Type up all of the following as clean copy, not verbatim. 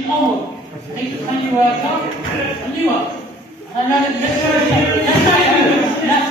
الامور حيث تخليوها هكا خليوها لا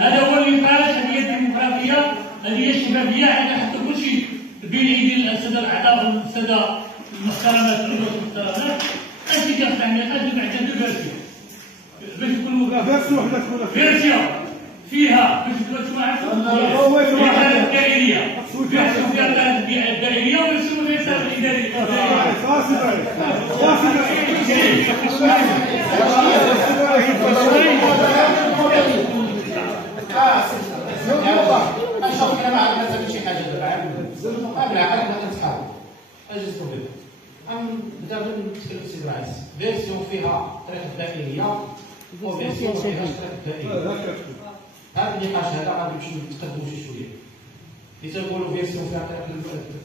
هذا هو اللي قال هذه الديمقراطيه هذه الشبابيه حنا حتى كلشي بين ايدي الساده الاعضاء والساده المحترمات والمحترمات اش كنعمل هذه بعدا دو فيرسيون باش يكونوا فيرسيون فيها باش تكونوا عارفين فيها الدائريه فيها الدائريه ويرسموا فيها الاداريه شوف انا ما عرفت شي حاجه دابا المقابله عاد ما نتحاول اجي البروبليم دابا نتكلم سي الرئيس فيرسيون فيها طريقه دائريه وفيرسيون فيها طريقه دائريه هذا النقاش هذا غادي نمشيو نتقدموا شي شويه اللي تنقولوا فيرسيون فيها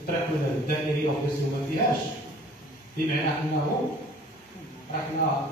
الطريق الدائريه وفيرسيون ما فيهاش بمعنى انه راكنا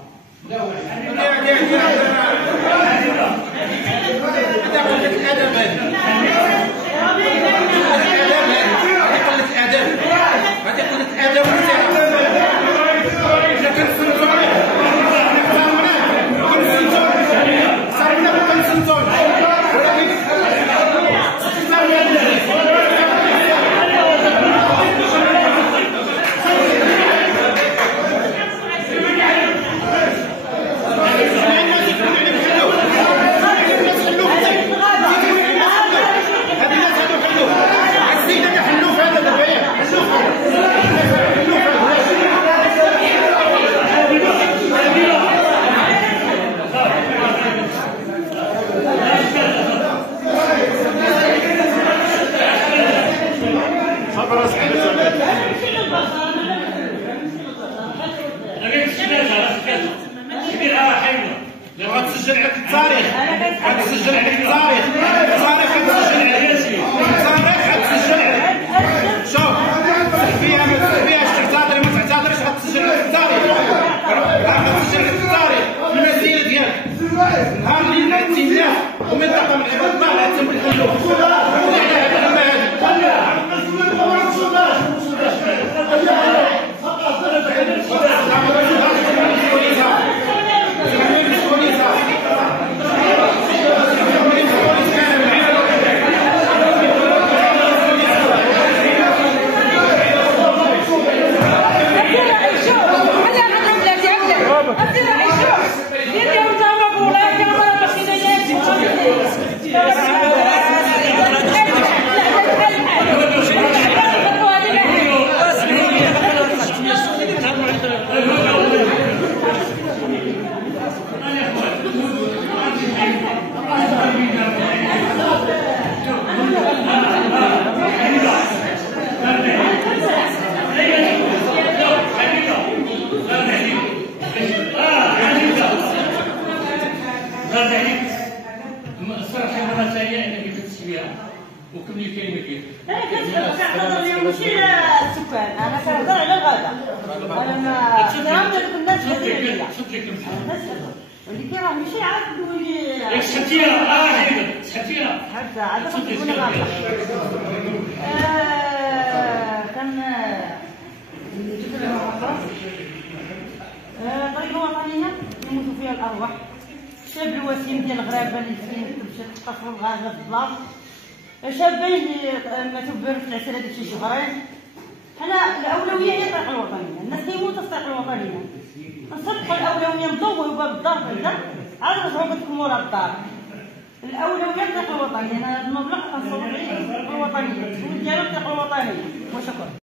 لا غتسجل عليك التاريخ غتسجل عليك التاريخ غتسجل عليك شوف فيها تعتذر ما تعتذرش غتسجل عليك التاريخ غتسجل عليك التاريخ المسيره ديالك نهار اللي لعبتي مليح ومنطقه من عباد الله لعبتي بالحلو الله عليك الصراحه مرة ثانيه انا كيف بها وكملي الكلمه ديالك. انا كنهضر اليوم ماشي على السكان، انا كنهضر على الغداء. انا ما احترمت هذوك الناس اللي ولكن راه ماشي عاد تقولي سحبتيها حبيبه سحبتيها حتى عاد تكون غلطه. كان طريقه وطنيه يموت فيها الارواح. الشاب الوسيم ديال الغرابه اللي مشات تقصر الغازه في البلاص، شابين اللي ماتوا في العسل هذيك شي شهرين. حنا الاولويه هي الطريق الوطنيه، الناس كيموتوا في الطريق الوطنيه، نصدقوا الاولويه نضووا باب الدار بعدا عاد نرجعوا بكم ورا الدار. الاولويه الطريق الوطنيه، انا هذا المبلغ كنصور عليه الطريق الوطنيه، الفلوس ديالو الطريق الوطنيه. وشكرا.